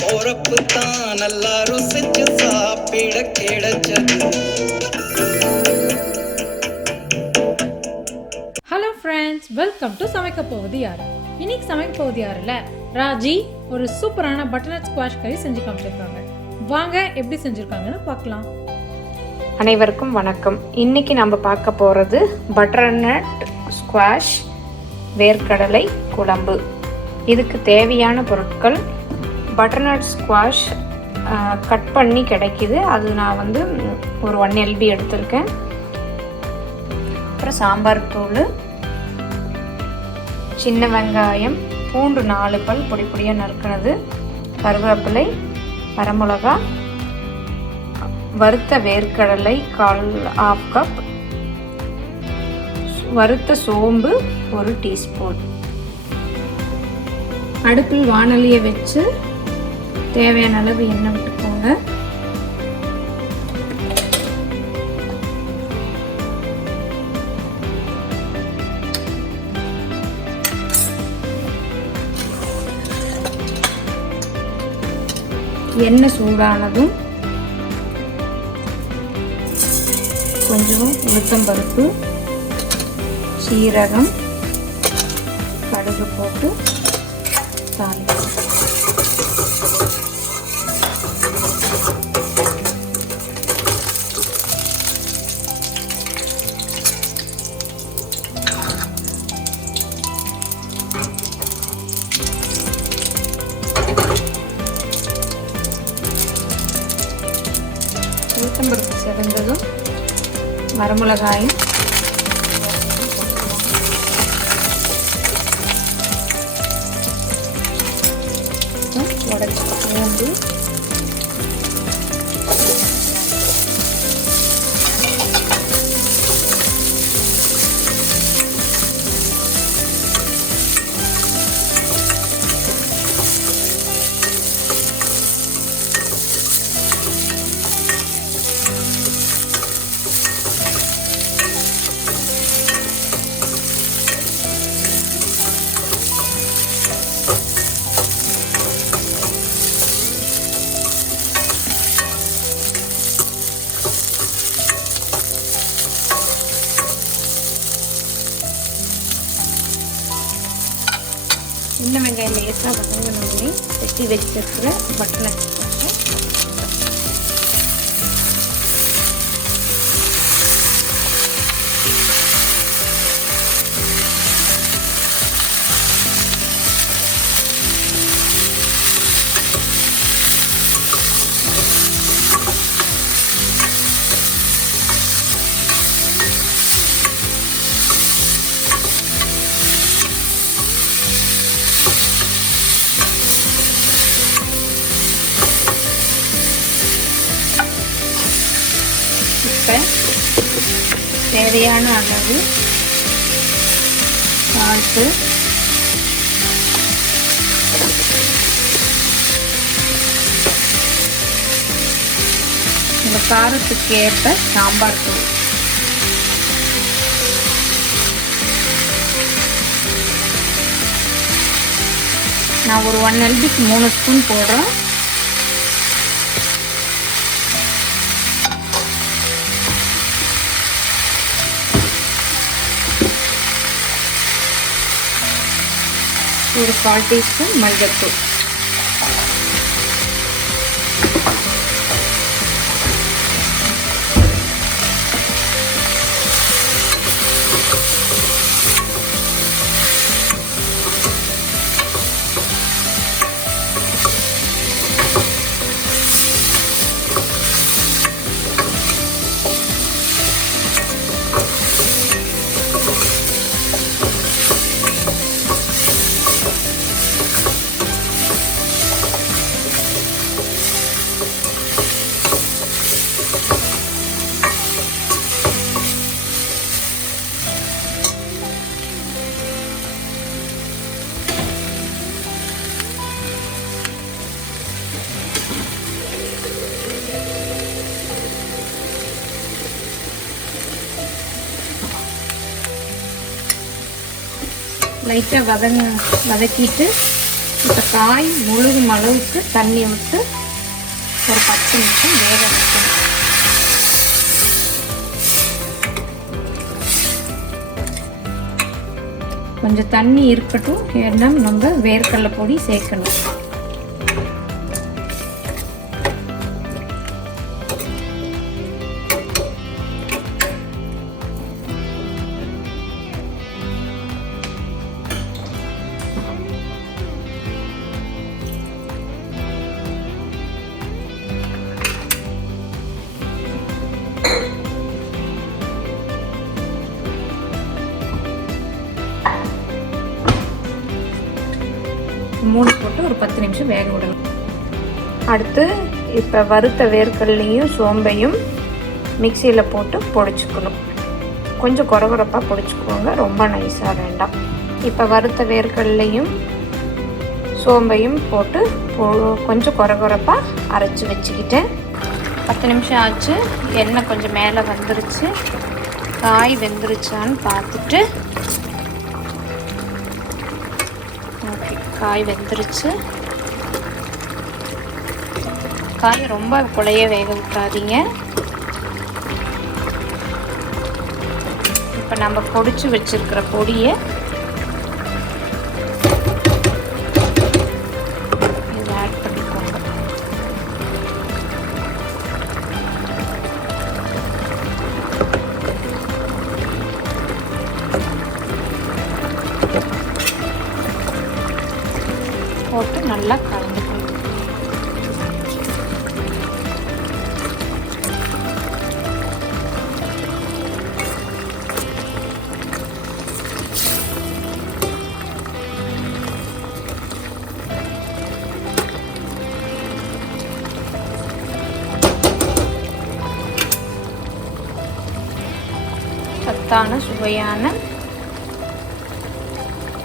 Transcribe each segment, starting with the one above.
போறப்பு தான் நல்லா ருசிச்சு சாப்பிட கிடைச்சது. ஹலோ ஃப்ரெண்ட்ஸ், வெல்கம் டு சமைக்க போவது யார். இன்னைக்கு சமைக்க போவது யாருல ராஜி ஒரு சூப்பரான பட்டர்நட் ஸ்குவாஷ் கறி செஞ்சு காமிச்சிருக்காங்க. வாங்க எப்படி செஞ்சுருக்காங்கன்னு பார்க்கலாம். அனைவருக்கும் வணக்கம். இன்னைக்கு நம்ம பார்க்க போகிறது பட்டர்நட் ஸ்குவாஷ் வேர்க்கடலை குழம்பு. இதுக்கு தேவையான பொருட்கள் பட்டர்நட் ஸ்குவாஷ் கட் பண்ணி கிடைக்கிது. அது நான் ஒரு 1 LB எடுத்திருக்கேன். அப்புறம் சாம்பார் தூள், சின்ன வெங்காயம், பூண்டு 4 பல் பொடி பொடியாக நறுக்கினது, கருவேப்பிலை, வரமிளகா, வறுத்த வேர்க்கடலை 1/2 கப், வறுத்த சோம்பு 1 டீஸ்பூன். அடுப்பில் வாணலியை வச்சு தேவையான அளவு எண்ணெய் விட்டுக்கோங்க. எண்ணெய் சூடானதும் கொஞ்சம் உளுத்தம்பருப்பு, சீரகம், கடுகு போட்டு தாளிக்கலாம். உளுத்தம்பருப்பு சிறந்ததும் வரமிளகாயும் உடைச்சி பூண்டு, சின்ன வெங்காயம் லேசாக வதங்கினோடனே வெட்டி வச்சிருக்கிற பட்டர்நட் தேவையான அளவு சால்ட்டு, உங்கள் காரத்துக்கு ஏற்ப சாம்பார் தூள், நான் ஒரு 1 LBக்கு 3 ஸ்பூன் போடுறேன். ஒரு 1/4 டீஸ்பூன் மஞ்சள்தூள். லைட்டாக வதக்கிட்டு இப்போ காய் முழுகும் அளவுக்கு தண்ணி விட்டு ஒரு 10 நிமிஷம் வேக வைக்கணும். கொஞ்சம் தண்ணி இருக்கட்டும், ஏன்னா நம்ம வேர்க்கடலை பொடி சேர்க்கணும். மூடி போட்டு ஒரு 10 நிமிஷம் வேக விடணும். அடுத்து இப்போ வறுத்த வேர்க்கடலையும் சோம்பையும் மிக்சியில் போட்டு பொடிச்சுக்கணும். கொஞ்சம் கொரகொரப்பாக பொடிச்சுக்கோங்க, ரொம்ப நைஸாக வேண்டாம். இப்போ வறுத்த வேர்க்கடலையும் சோம்பையும் போட்டு கொஞ்சம் கொரகொரப்பாக அரைச்சி வச்சுக்கிட்டேன். 10 நிமிஷம் ஆச்சு. எண்ணெய் கொஞ்சம் மேலே வந்துருச்சு. காய் வெந்துருச்சான்னு பார்த்துட்டு, காய் வெந்துருச்சு. காய் ரொம்ப குழைய வேக விட்டாதீங்க. இப்போ நம்ம பொடிச்சு வச்சிருக்கிற பொடியை இதில் ஆட் பண்ணிக்கோங்க. போட்டு நல்லா கலந்துக்கணும். சத்தான சுவையான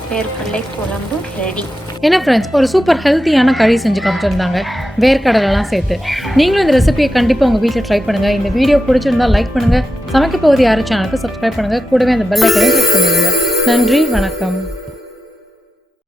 வேர்க்கடலை குழம்பு ரெடி. ஏன்னா ஃப்ரெண்ட்ஸ், ஒரு சூப்பர் ஹெல்த்தியான கறி செஞ்சு காமிச்சிருந்தாங்க வேர்க்கடலைலாம் சேர்த்து. நீங்களும் இந்த ரெசிபியை கண்டிப்பாக உங்கள் வீட்டில் ட்ரை பண்ணுங்கள். இந்த வீடியோ பிடிச்சிருந்தா லைக் பண்ணுங்கள். சமைக்க போகுது யார் சேனலுக்கு சப்ஸ்கிரைப் பண்ணுங்கள். கூடவே அந்த பெல் ஐக்கனையும் கிளிக் பண்ணிடுங்க. நன்றி, வணக்கம்.